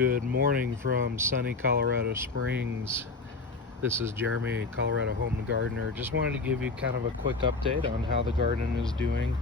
Good morning from sunny Colorado Springs. This is Jeremy, Colorado Home Gardener. Just wanted to give you kind of a quick update on how the garden is doing.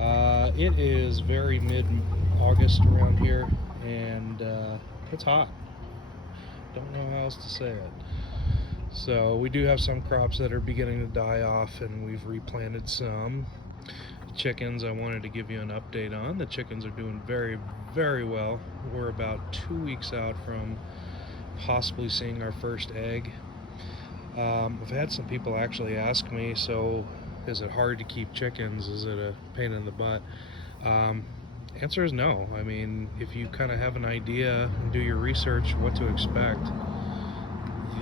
It is very mid-August around here, and it's hot. Don't know how else to say it. So we do have some crops that are beginning to die off, and we've replanted some. Chickens, I wanted to give you an update on. The chickens are doing very, very well. We're about 2 weeks out from possibly seeing our first egg. I've had some people actually ask me, so is it hard to keep chickens? Is it a pain in the butt? Answer is no. I mean, if you kind of have an idea and do your research what to expect,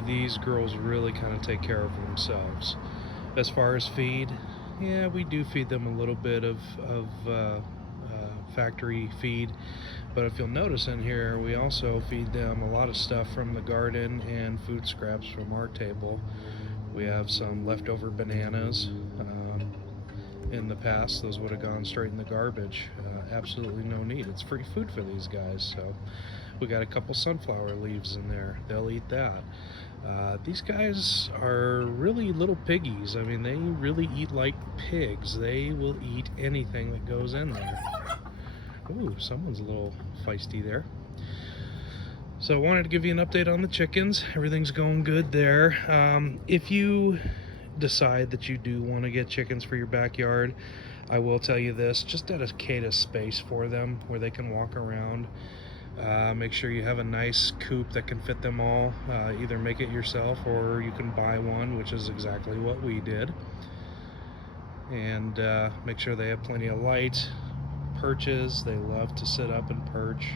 these girls really kind of take care of themselves. As far as feed, yeah, we do feed them a little bit of factory feed, but if you'll notice in here, we also feed them a lot of stuff from the garden and food scraps from our table. We have some leftover bananas. In the past, those would have gone straight in the garbage. Absolutely no need. It's free food for these guys. So we got a couple sunflower leaves in there. They'll eat that. These guys are really little piggies. I mean, they really eat like pigs. They will eat anything that goes in there. Ooh, someone's a little feisty there. So I wanted to give you an update on the chickens. Everything's going good there. If you decide that you do want to get chickens for your backyard, I will tell you this: just dedicate a space for them where they can walk around. Make sure you have a nice coop that can fit them all. Either make it yourself or you can buy one, which is exactly what we did. And make sure they have plenty of light. Perches, they love to sit up and perch.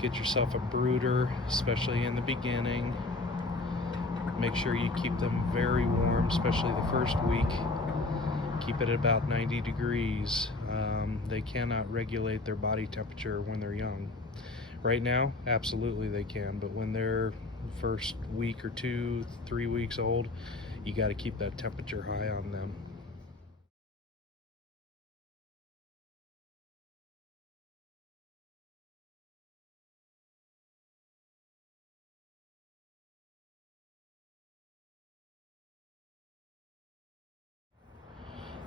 Get yourself a brooder, especially in the beginning. Make sure you keep them very warm, especially the first week. Keep it at about 90 degrees. They cannot regulate their body temperature when they're young. Right now, absolutely they can, but when they're first week or 2, 3 weeks old, you got to keep that temperature high on them.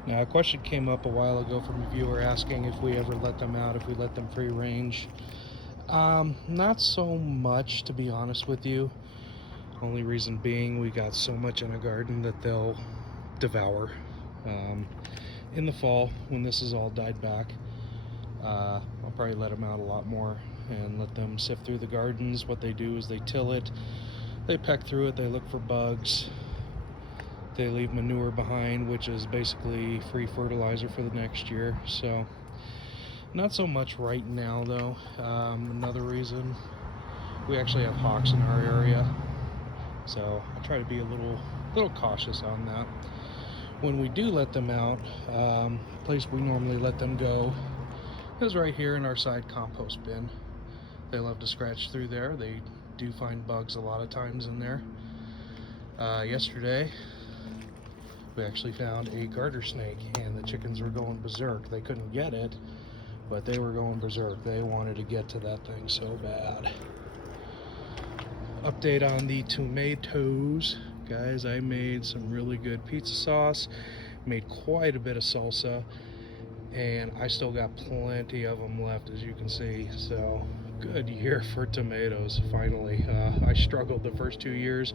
Now, a question came up a while ago from a viewer asking if we ever let them out, if we let them free range. Not so much, to be honest with you. Only reason being, we got so much in a garden that they'll devour. In the fall, when this is all died back, I'll probably let them out a lot more and let them sift through the gardens. What they do is they till it, they peck through it, they look for bugs. They leave manure behind, which is basically free fertilizer for the next year. So not so much right now though. Another reason, we actually have hawks in our area, so I try to be a little cautious on that. When we do let them out, the place we normally let them go is right here in our side compost bin. They love to scratch through there. They do find bugs a lot of times in there. Yesterday we actually found a garter snake, and the chickens were going berserk. They couldn't get it, but they were going berserk. They wanted to get to that thing so bad. Update on the tomatoes. Guys, I made some really good pizza sauce, made quite a bit of salsa, and I still got plenty of them left, as you can see. So good year for tomatoes, finally. I struggled the first 2 years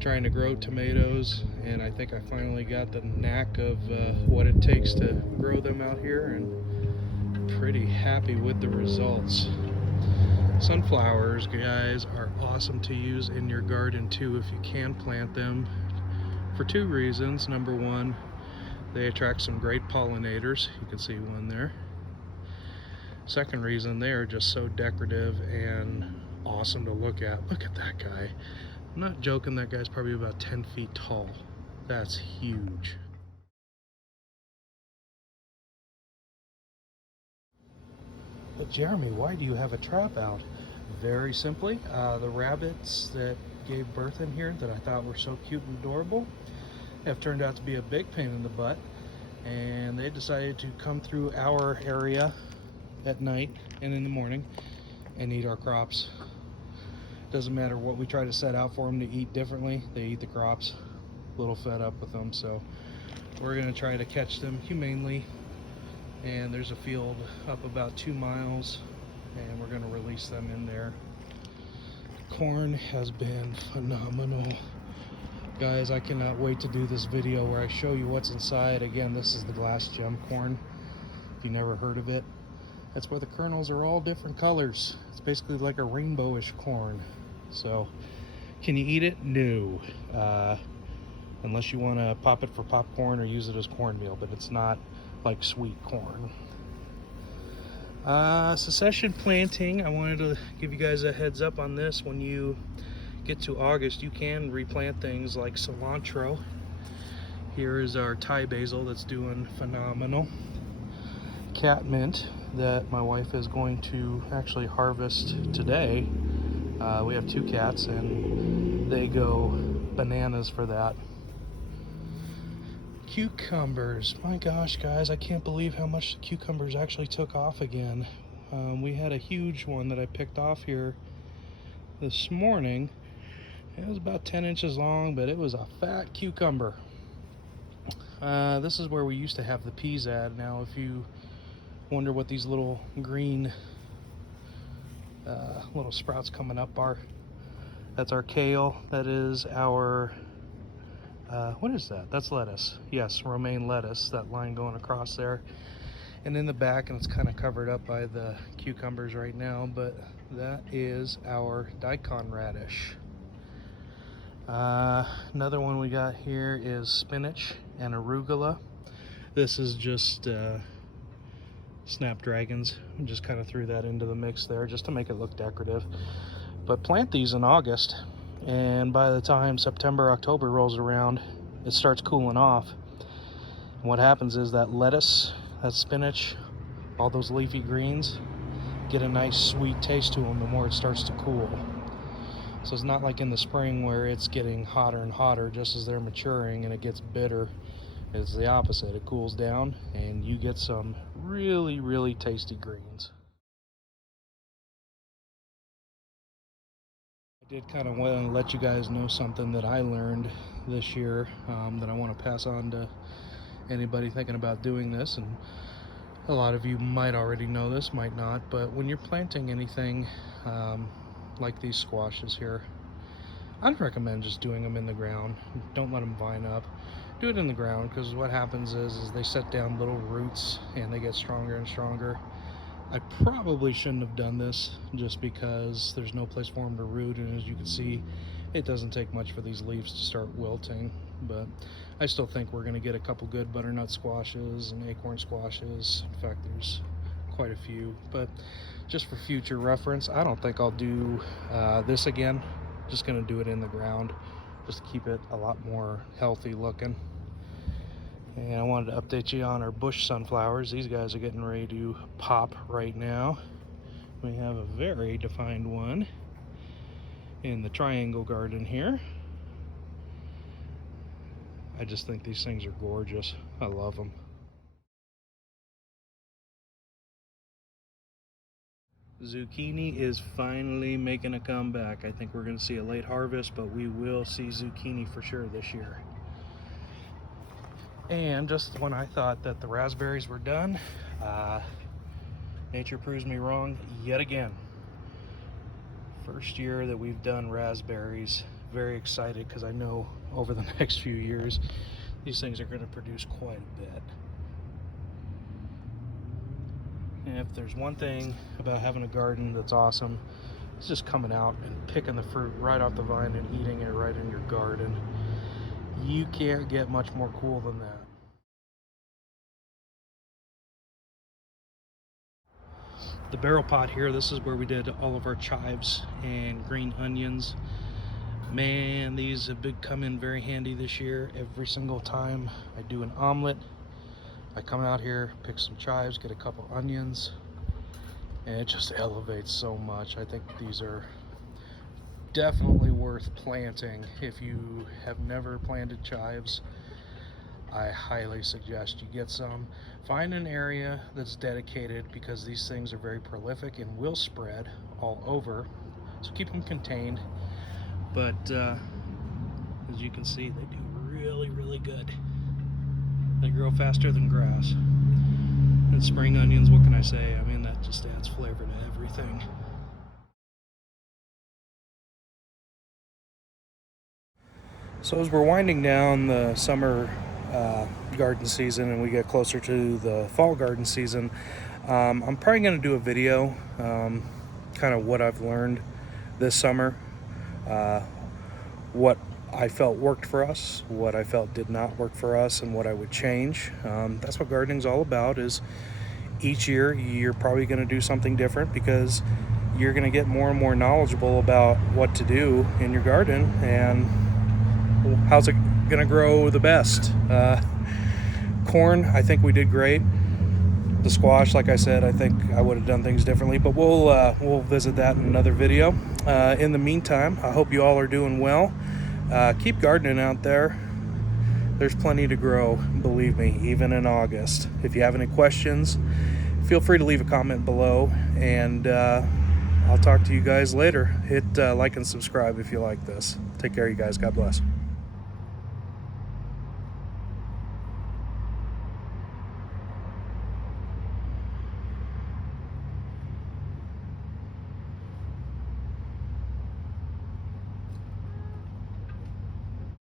trying to grow tomatoes, and I think I finally got the knack of what it takes to grow them out here, and pretty happy with the results. Sunflowers, guys, are awesome to use in your garden too if you can plant them, for 2 reasons. Number one, they attract some great pollinators. You can see one there. Second reason, they are just so decorative and awesome to look at. Look at that guy. I'm not joking, that guy's probably about 10 feet tall. That's huge. But Jeremy, why do you have a trap out? Very simply, the rabbits that gave birth in here that I thought were so cute and adorable have turned out to be a big pain in the butt, and they decided to come through our area at night and in the morning and eat our crops. Doesn't matter what we try to set out for them to eat differently, they eat the crops. A little fed up with them, so we're going to try to catch them humanely. And there's a field up about 2 miles, and we're going to release them in there. Corn has been phenomenal. Guys, I cannot wait to do this video where I show you what's inside. Again, this is the glass gem corn. If you never heard of it, that's where the kernels are all different colors. It's basically like a rainbowish corn. So, can you eat it? No. Unless you want to pop it for popcorn or use it as cornmeal, but it's not like sweet corn. Succession planting, I wanted to give you guys a heads up on this. When you get to August, you can replant things like cilantro. Here is our Thai basil that's doing phenomenal. Catmint that my wife is going to actually harvest today. We have 2 cats and they go bananas for that. Cucumbers, my gosh guys, I can't believe how much the cucumbers actually took off again. We had a huge one that I picked off here this morning. It was about 10 inches long, but it was a fat cucumber. This is where we used to have the peas at. Now if you wonder what these little green little sprouts coming up are, that's our kale. That is our what is that? That's lettuce. Yes, romaine lettuce, that line going across there. And in the back, and it's kind of covered up by the cucumbers right now, but that is our daikon radish. Another one we got here is spinach and arugula. This is just snapdragons. I just kind of threw that into the mix there just to make it look decorative. But plant these in August, and by the time September, October rolls around, it starts cooling off. And what happens is that lettuce, that spinach, all those leafy greens get a nice sweet taste to them the more it starts to cool. So it's not like in the spring where it's getting hotter and hotter just as they're maturing and it gets bitter. It's the opposite. It cools down and you get some really, really tasty greens. I did kind of want to let you guys know something that I learned this year that I want to pass on to anybody thinking about doing this. And a lot of you might already know this, might not, but when you're planting anything like these squashes here, I'd recommend just doing them in the ground. Don't let them vine up. Do it in the ground, because what happens is they set down little roots and they get stronger and stronger. I probably shouldn't have done this just because there's no place for them to root, and as you can see, it doesn't take much for these leaves to start wilting. But I still think we're going to get a couple good butternut squashes and acorn squashes. In fact, there's quite a few, but just for future reference, I don't think I'll do this again. Just going to do it in the ground just to keep it a lot more healthy looking. And I wanted to update you on our bush sunflowers. These guys are getting ready to pop right now. We have a very defined one in the triangle garden here. I just think these things are gorgeous. I love them. Zucchini is finally making a comeback. I think we're going to see a late harvest, but we will see zucchini for sure this year. And just when I thought that the raspberries were done, nature proves me wrong yet again. First year that we've done raspberries. Very excited because I know over the next few years these things are going to produce quite a bit. And if there's one thing about having a garden that's awesome, it's just coming out and picking the fruit right off the vine and eating it right in your garden. You can't get much more cool than that. The barrel pot here, this is where we did all of our chives and green onions. Man, these have come in very handy this year. Every single time I do an omelet, I come out here, pick some chives, get a couple onions, and it just elevates so much. I think these are definitely worth planting if you have never planted chives. I highly suggest you get some. Find an area that's dedicated, because these things are very prolific and will spread all over, so keep them contained. But as you can see, they do really good. They grow faster than grass. And spring onions, what can I say? I mean, that just adds flavor to everything. So as we're winding down the summer garden season and we get closer to the fall garden season, I'm probably going to do a video, kind of what I've learned this summer, what I felt worked for us, what I felt did not work for us, and what I would change. That's what gardening's all about. Is each year you're probably going to do something different, because you're going to get more and more knowledgeable about what to do in your garden and how's it going to grow the best. Corn, I think we did great. The squash, like I said, I think I would have done things differently, but we'll visit that in another video. In the meantime, I hope you all are doing well. Keep gardening out there. There's plenty to grow, believe me, even in August. If you have any questions, feel free to leave a comment below, and I'll talk to you guys later. Hit like and subscribe if you like this. Take care, you guys. God bless.